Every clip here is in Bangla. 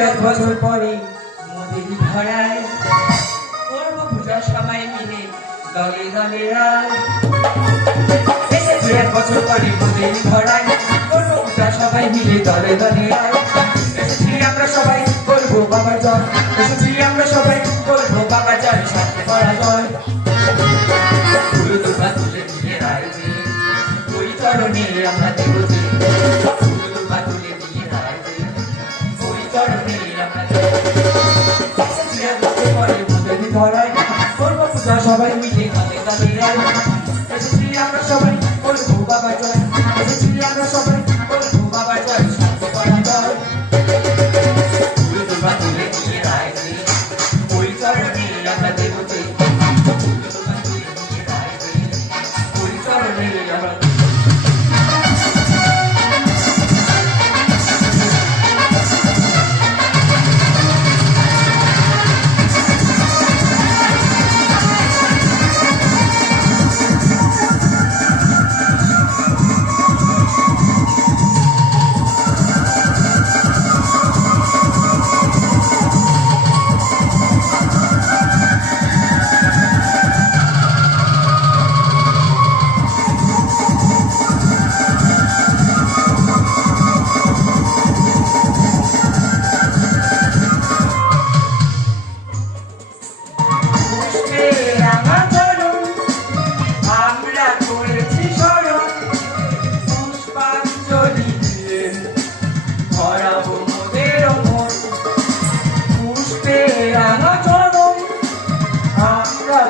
এক বছর পরে মোদের ধরায় করব পূজা সবাই মিলে দলে দলে রায়। এসেছে এক বছর পরে মোদের ধরায় করব পূজা সবাই মিলে দলে দলে রায়। এসেছি আমরা সবাই করবো বাবার জয়, এসেছি আমরা সবাই করবো বাবার জয়, সাথে করা জয়। ফুল দুর্গা তুলে দিয়ে রায় দিই, ওই চরণে আমরা দেব যে। ফুল দুর্গা তুলে দিয়ে রায় দিই, ওই চরণে আমরা দেব। এসেছি এক বছর পরে মোদের ধরায় করবো পূজা সবাই মিলে দলে দলে রায়। এসেছি আমরা সবাই করবো বাবার জয়, এসেছি আমরা সবাই করবো বাবার জয়, সাথে করা জয়। ফুল দুর্গা তুলে দিয়ে রায় দিই, ওই চরণে আমরা দেব যে। ফুল দুর্গা তুলে দিয়ে রায় দিই, ওই চরণে আমরা দেব।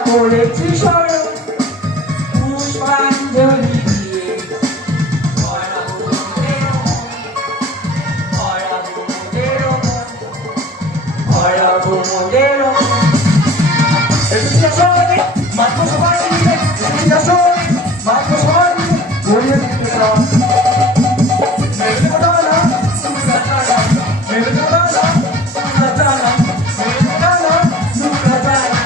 করেছি স্মরণ পুষ্পাঞ্জলি দিয়ে, ভরাবো মোদের মন, ভরাবো মোদের মন, ভরাবো মোদের মন। এসেছি আসলে মাত্র সবাই মিলে, এসেছি আসলে মাত্র সবাই মিলে, বলিয়ে দিতে চাও মেরে কোটালা সুরা জানা, মেরে কোটালা সুরা জানা, মেরে কোটালা সুরা জানা।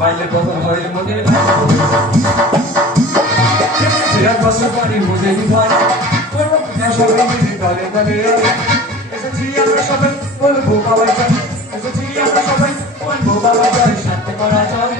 বাইলে পতন হয় মোদের এক বছর পরে মোদের ধরে করবো পূজা সবাই মিলে দলে দলে রায়। এসেছি আমরা সবাই বলবো বাবার জয়, এসেছি আমরা সবাই বলবো বাবার জয়, সাথে করা জয়।